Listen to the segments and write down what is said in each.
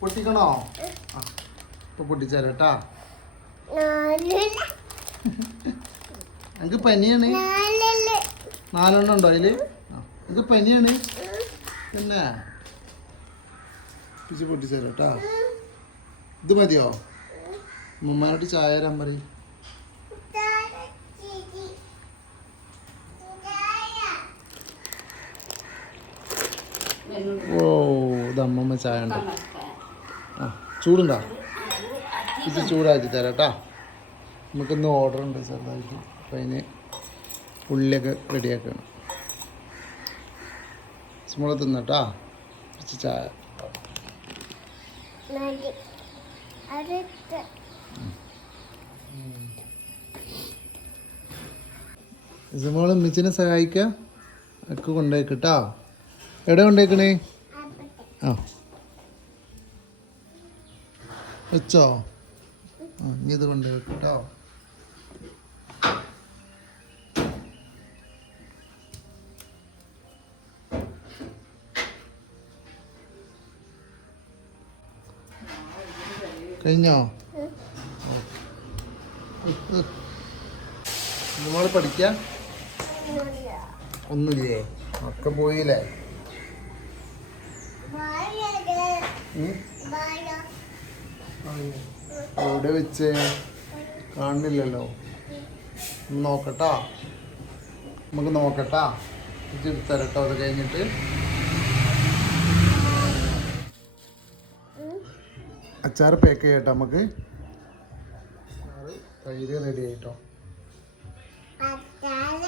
പൊട്ടിക്കണോ? ഇപ്പൊ പൊട്ടിച്ചാലോട്ടാ എനിക്ക് പനിയാണ്. നാലെണ്ണം ഉണ്ടോ അതിൽ? എനിക്ക് ഇത് പനിയാണ് പിന്നെ? പിച്ച് പൊട്ടിച്ചാലോട്ടാ ഇത് മതിയോ? ഉമ്മമാരോട് ചായ തരാൻ പറയും. ഓ ഇത് അമ്മമ്മ ചായ. ഉണ്ട് ആ ചൂടുണ്ടോ? ഇത് ചൂടാക്കി തരാം കേട്ടോ നമുക്കിന്ന് ഓർഡർ ഉണ്ട് ചെറുതായിട്ട്. അപ്പം അതിന് ഉള്ളിയൊക്കെ റെഡിയാക്കണം. സ്മോൾ തിന്നട്ടാ കുറച്ച് ചായ. സ്മോൾ മിച്ചിനെ സഹായിക്കുക ഒക്കെ കൊണ്ടുപോയിക്കട്ടോ എവിടെ കൊണ്ടുപോയിക്കണേ? ആ. വെച്ചോ? ആ ഇത് കൊണ്ട് കേട്ടോ കഴിഞ്ഞോ? നമ്മൾ പഠിക്ക? ഒന്നുമില്ലേ? ഒക്കെ പോയില്ലേ? ഉം? എവിടെ വെച്ച്? കാണുന്നില്ലല്ലോ നോക്കട്ടാ. നമുക്ക് നോക്കട്ടാ. എടുത്തരട്ടോ അത് കഴിഞ്ഞിട്ട്. അച്ചാർ പാക്ക് ചെയ്യട്ടോ നമുക്ക്. തൈര് റെഡി ആയിട്ടോ. പാവം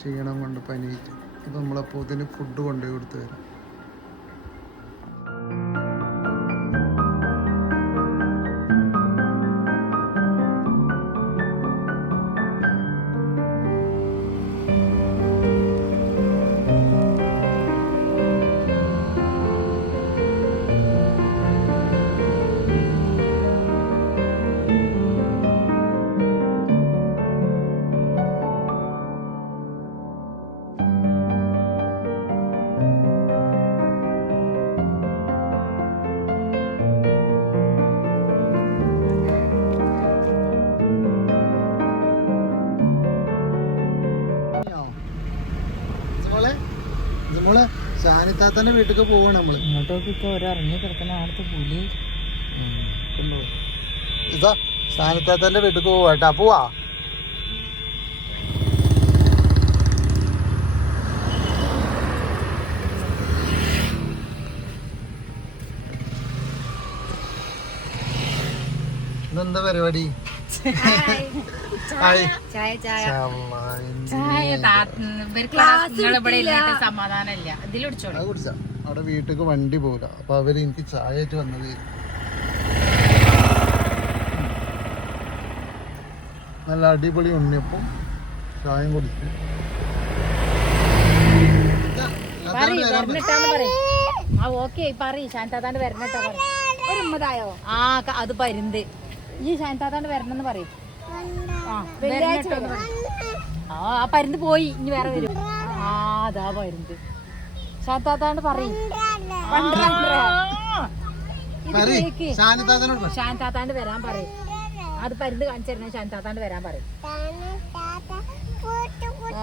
ക്ഷീണം കൊണ്ട് പനിയിട്ട്. ഇപ്പം നമ്മളപ്പോൾ ഇതിന് ഫുഡ് കൊണ്ടുപോയി കൊടുത്തു തരാം. ഇതുമോളെ ഇതുമോളെ സാനിത്താത്തന്റെ വീട്ടിലേക്ക് പോവാണ് നമ്മൾ. ഇങ്ങോട്ടൊക്കെ ഇപ്പൊ ഒരിറങ്ങി കിടക്കുന്ന അവിടുത്തെ പുലി. ഇതാ സാനിത്താത്തന്റെ വീട്ടിലേക്ക് പോവാട്ടാ പോവാ ഇതെന്താ പരിപാടി ഹായ്. ചായ ചായ ചായ. ഇവിടെ ഇല്ലാത്ത സമാധാനമില്ല ഇതിലൊടിച്ചോളൂ അത് പരിപാടി അവിടെ വീട്ടിലേക്ക് വണ്ടി പോകില്ല അപ്പൊ അവർ എനിക്ക് ചായ ആയിട്ട് വന്നത്. നല്ല അടിപൊളി ഉണ്ണിയപ്പം. ചായം കുടിച്ചു. ആ ഓക്കെ പറയ്. ശാന്താത്താണ്ട് വരണിട്ടാ പറയും. ഒരു ഉമ്മതായോ ആ അത് പരുന്ത്. ഈ ശാന്താത്താണ്ട് വരണമെന്ന് പറയും. ആ ആ ആ പരുന്ത് പോയി ഇനി വേറെ വരും. ആ അതാ പരുന്ത്. ശാന്താത്താണ്ട് പറയും. പറ. ശാന്താത്താണ്ട് വരാൻ പറയും. അത് പരുന്ത് കാണിച്ചു തരണ ശാന്താത്താണ്ട് വരാൻ പറയും. ആ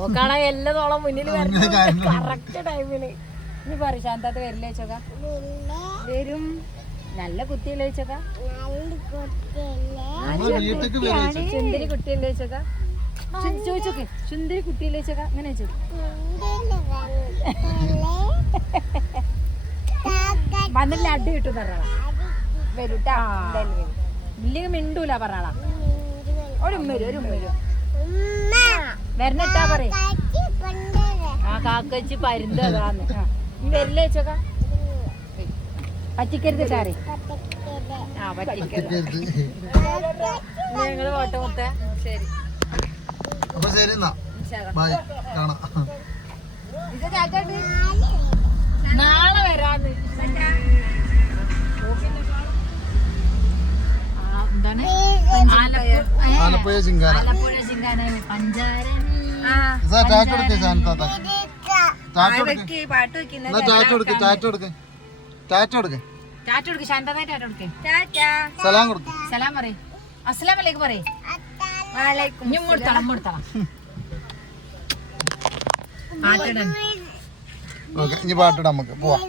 ഓക്കാണ എല്ലാതോളം മുന്നിൽ വരുന്നത് കറക്റ്റ് ടൈമിൽ ഇനി പറയും ശാന്താത്ത വരില്ലേ ചോക്ക? വരും. നല്ല കുത്തി ചോക്ക കുട്ടി വീട്ടിലേക്ക് വരും സുന്ദരി കുട്ടിയല്ലേ ചോക്ക ചോദിച്ചോക്കെ. സുന്ദരി കുട്ടിയല്ലേ ചോക്ക അങ്ങനെ ചോദിച്ചു? വന്നില്ല അടി കിട്ടും പറഞ്ഞാളാ. വരൂട്ടാ. ഇല്ലെങ്കിൽ മിണ്ടൂല പറഞ്ഞാളാ. ഒരു ഉമ്മ വരും ഒരു ഉമ്മ വരും. വരണട്ടാ പറയും. ആ കാക്കച്ചി പരുന്ത് അതാന്ന്. വരില്ലേ ചോക്ക പറ്റിക്കരുത് കാറി ആ പറ്റിക്കരുത്. ഞങ്ങൾ വോട്ട് ശരി. നാളെ വരാന്ന്. ആലപ്പുഴ ചിങ്കാന. പഞ്ചാര ചാറ്റെടുക്കേ ചാനത്താത്ത ചാറ്റെടുക്കേ ചാറ്റെടുക്കേ ചാറ്റ് കൊടുക്ക്. ടാറ്റ കൊടുക്ക്. ശാന്തതായി ടാറ്റ കൊടുക്ക്. ടാറ്റാ. സലാം കൊടുക്ക്. സലാം പറയ്. അസ്സലാം വലൈക്കും പറയ്. വാലൈക്കും ഇനി കൊടുത്തളം കൊടുത്തളം പാട്ടിടൻ. ഓക്കെ ഇനി പാട്ടിടാം നമുക്ക്. പോവാം.